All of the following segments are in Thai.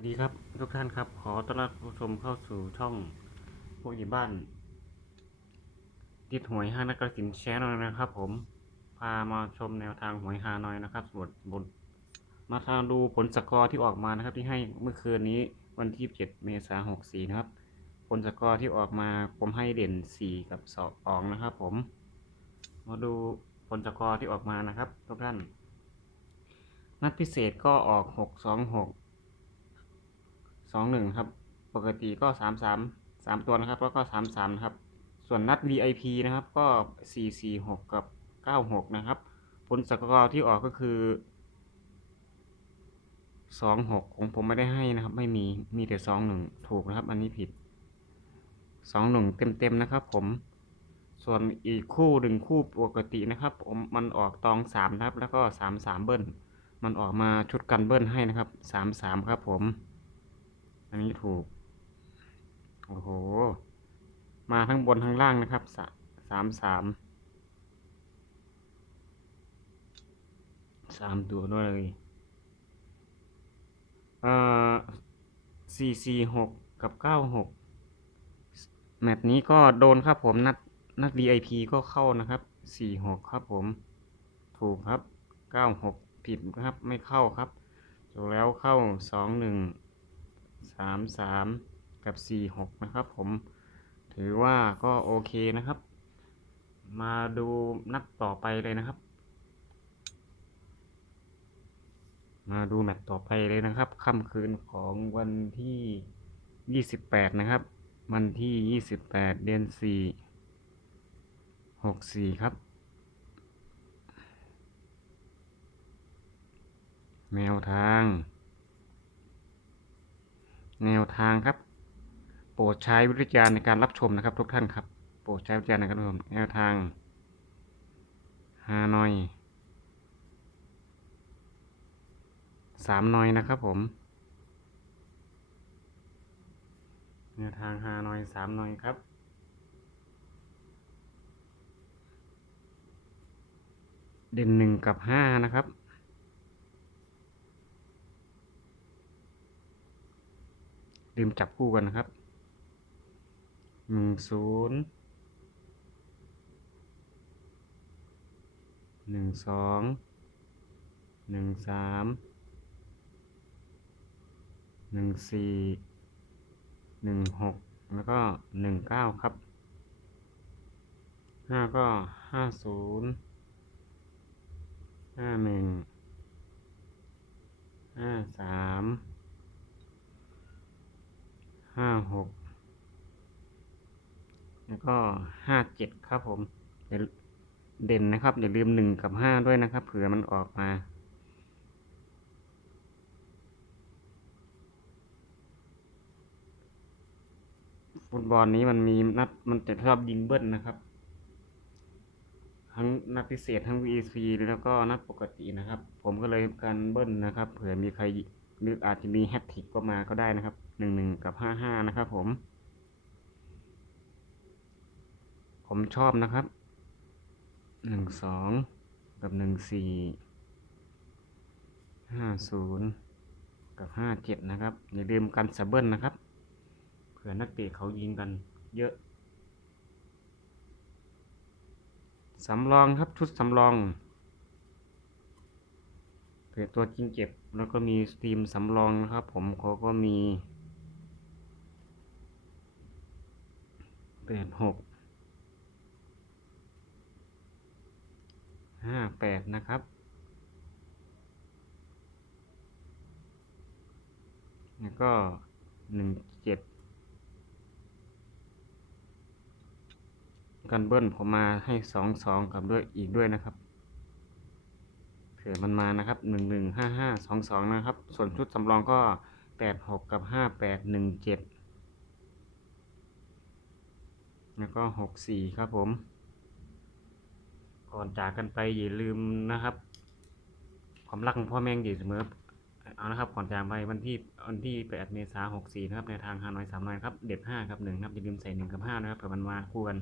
วัสดีครับทุกท่านครับ ขอต้อนรับผู้ชมเข้าสู่ช่องพวกอยู่บ้านติดหวยห้านักกระสินแชร์หน่อยนะครับ ผม พามาชมแนวทางหวยฮานอยนะครับบทบทมาทางดูผลสกอร์ที่ออกมานะครับ ที่ให้เมื่อคืนนี้วันที่7เมษายน64นะครับ ผลสกอร์ที่ออกมาผมให้เด่น4กับ2นะครับ ผม มาดูผลสกอร์ที่ออกมานะครับทุกท่าน นัดพิเศษก็ออก6 2 6 สองหนึ่งครับ ปกติก็สามสามสามตัวนะครับ แล้วก็สามสามนะครับ ส่วนนัด VIP นะครับ ก็สี่สี่หกกับเก้าหกนะครับ ผลสกอร์ที่ออกก็คือสองหกของผมไม่ได้ให้นะครับ ไม่มีมีแต่สองหนึ่งถูกนะครับ อันนี้ผิดสองหนึ่งเต็มเต็มๆนะครับ ผม ส่วนอีกคู่หนึ่งคู่ปกตินะครับ ผมมันออกตองสามนะครับ แล้วก็สามสามเบิ้ลมันออกมาชุดกันเบิ้ลให้นะครับสามสามครับผม อันนี้ถูก โอ้โห มาทั้งบนทั้งล่างนะครับสามสามสามตัวด้วยเลยเอ่อสี่สี่หกกับเก้าหกแมตช์นี้ก็โดนครับผมนัดนัด VIP ก็เข้านะครับสี่หกครับผม ถูกครับเก้าหกผิดครับไม่เข้าครับจบแล้วเข้าสองหนึ่ง สามสามกับสี่หกนะครับผมถือว่าก็โอเคนะครับ มาดูนัดต่อไปเลยนะครับ มาดูแมตช์ต่อไปเลยนะครับค่ำคืนของวันที่ยี่สิบแปดนะครับ วันที่ยี่สิบแปดเดือนสี่หกสี่ครับแนวทาง แนวทางครับ โปรดใช้วิจารณ์ในการรับชมนะครับ ทุกท่านครับ โปรดใช้วิจารณ์ในการรับชมแนวทางฮานอยสามนอยนะครับผมแนวทางฮานอยสามนอยครับเด่นหนึ่งกับห้านะครับ ลืมจับคู่กันนะครับหนึ่งศูนย์หนึ่งสองหนึ่งสามหนึ่งสี่หนึ่งหกแล้วก็หนึ่งเก้าครับห้าก็ห้าศูนย์ห้าหนึ่งห้าสาม ห้าหกแล้วก็ห้าเจ็ดครับผมเด่นนะครับอย่าลืมหนึ่งกับห้าด้วยนะครับ เผื่อมันออกมาฟุตบอลนี้มันมีนัดมันจะชอบยิงเบิ้ลนะครับ ทั้งนัดพิเศษทั้ง VC แล้วก็นัดปกตินะครับ ผมก็เลยการเบิ้ลนะครับ เผื่อมีใคร หรืออาจจะมีแฮตทิกก็มาก็ได้นะครับหนึ่งหนึ่งกับห้าห้านะครับผม ผมชอบนะครับหนึ่งสองกับหนึ่งสี่ห้าศูนย์กับห้าเจ็ดนะครับ อย่าลืมกันสะเบิลนะครับ เผื่อนักเตะเขายิงกันเยอะสำรองครับชุดสำรอง เผื่อตัวจริงเจ็บ แล้วก็มีทีมสำรองนะครับ ผมเขาก็มีแปดหกห้าแปดนะครับ แล้วก็หนึ่งเจ็ดกันเบิ้ลผมมาให้สองสองกับด้วยอีกด้วยนะครับ เผื่อมันมานะครับหนึ่งหนึ่งห้าห้าสองสองนะครับ ส่วนชุดสำรองก็แปดหกกับห้าแปดหนึ่งเจ็ดแล้วก็หกสี่ครับผม ก่อนจากกันไปอย่าลืมนะครับความรักของพ่อแม่งอยู่เสมอเอานะครับก่อนจากไปวันที่วันที่แปดเมษายนหกสี่นะครับในทางฮานอยสามนอยครับเด็ดห้าครับหนึ่งครับอย่าลืมใส่หนึ่งกับห้านะครับเผื่อมันมาคู่กัน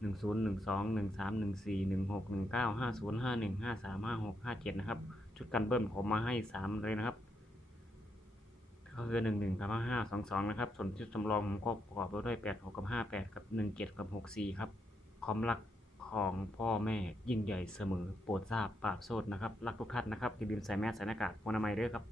หนึ่งศูนย์หนึ่งสองหนึ่งสามหนึ่งสี่หนึ่งหกหนึ่งเก้าห้าศูนย์ห้าหนึ่งห้าสามห้าหกห้าเจ็ดนะครับ ชุดกันเบิ้ลผมมาให้สามเลยนะครับก็คือหนึ่งหนึ่งกับห้าห้าสองสองนะครับ ส่วนชุดสำรองผมก็ประกอบไปด้วยแปดหกกับห้าแปดกับหนึ่งเจ็ดกับหกสี่ครับความรักของพ่อแม่ยิ่งใหญ่เสมอโปรดทราบปราบโซดนะครับ รักทุกท่านนะครับอย่าลืมใส่แมสใส่หน้ากากอนามัยด้วยครับ